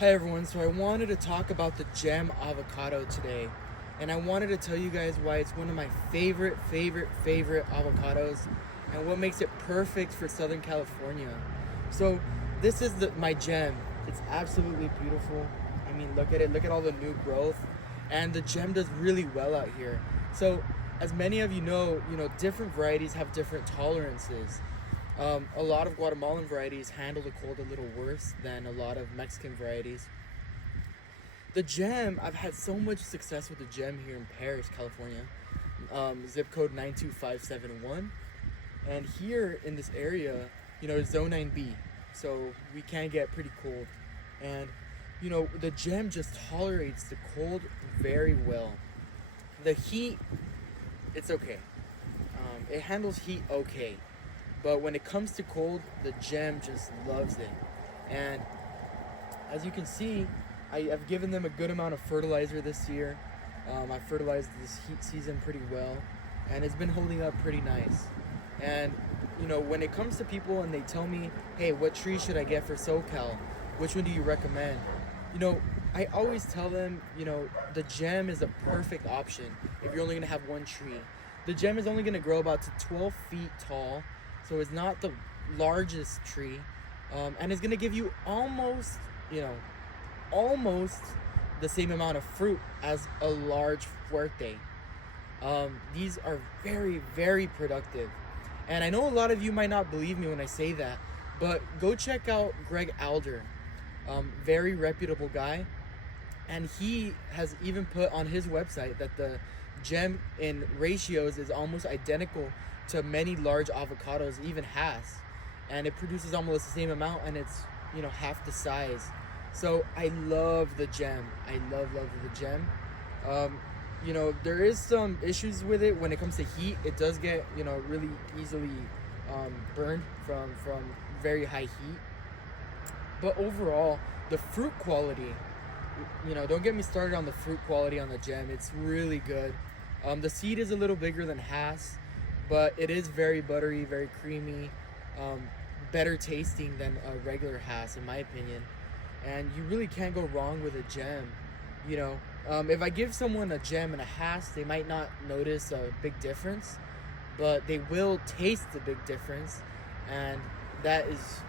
Hi everyone, so I wanted to talk about the gem avocado today, and I wanted to tell you guys why it's one of my favorite avocados and what makes it perfect for Southern California. So this is my gem. It's absolutely beautiful. I mean, look at it, look at all the new growth, and the gem does really well out here. So as many of you know, different varieties have different tolerances. A lot of Guatemalan varieties handle the cold a little worse than a lot of Mexican varieties. The gem, I've had so much success with the gem here in Paris, California, zip code 92571. And here in this area, zone 9B, so we can get pretty cold. And, the gem just tolerates the cold very well. The heat, it's okay. It handles heat okay. But when it comes to cold, the gem just loves it. And as you can see, I've given them a good amount of fertilizer this year. I fertilized this heat season pretty well, and it's been holding up pretty nice. And when it comes to people and they tell me, hey, what tree should I get for SoCal? Which one do you recommend? I always tell them, the gem is a perfect option if you're only gonna have one tree. The gem is only gonna grow about to 12 feet tall, so it's not the largest tree, and it's gonna give you almost the same amount of fruit as a large fuerte. These are very productive, and I know a lot of you might not believe me when I say that, but go check out Greg Alder, very reputable guy, and he has even put on his website that the gem in ratios is almost identical to many large avocados, even has, and it produces almost the same amount, and it's half the size. So I love the gem. I love the gem. There is some issues with it when it comes to heat. It does get really easily burned from very high heat. But overall, the fruit quality, don't get me started on the fruit quality on the gem. It's really good. The seed is a little bigger than Hass, but it is very buttery, very creamy, better tasting than a regular Hass, in my opinion. And you really can't go wrong with a gem. If I give someone a gem and a Hass, they might not notice a big difference, but they will taste the big difference, and that is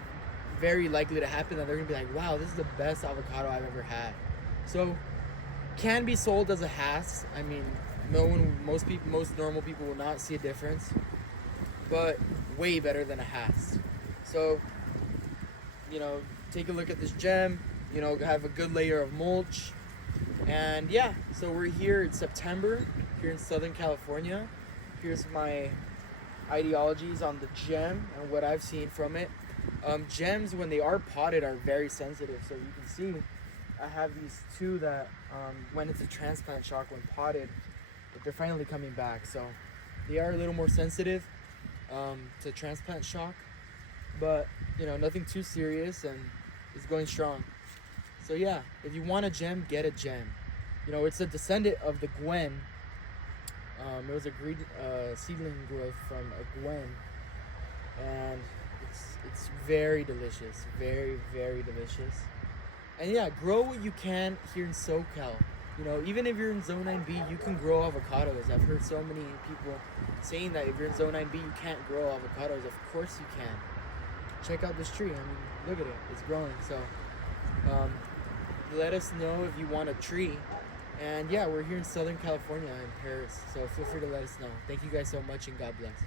very likely to happen. That they're gonna be like, wow, this is the best avocado I've ever had. So can be sold as a Hass. I mean, most normal people will not see a difference, but way better than a Hass. So take a look at this gem, have a good layer of mulch. And yeah, so we're here in September, here in Southern California. Here's my ideologies on the gem and what I've seen from it. Gems, when they are potted, are very sensitive. So you can see I have these two that went into transplant shock when potted, but they're finally coming back. So they are a little more sensitive to transplant shock, but nothing too serious, and it's going strong. So yeah, if you want a gem, get a gem. It's a descendant of the Gwen. It was a seedling growth from a Gwen, and it's very delicious, very delicious. And yeah, grow what you can here in SoCal. Even if you're in Zone 9B, you can grow avocados. I've heard so many people saying that if you're in Zone 9B, you can't grow avocados. Of course you can. Check out this tree. I mean, look at it. It's growing. So let us know if you want a tree. And yeah, we're here in Southern California in Paris. So feel free to let us know. Thank you guys so much, and God bless.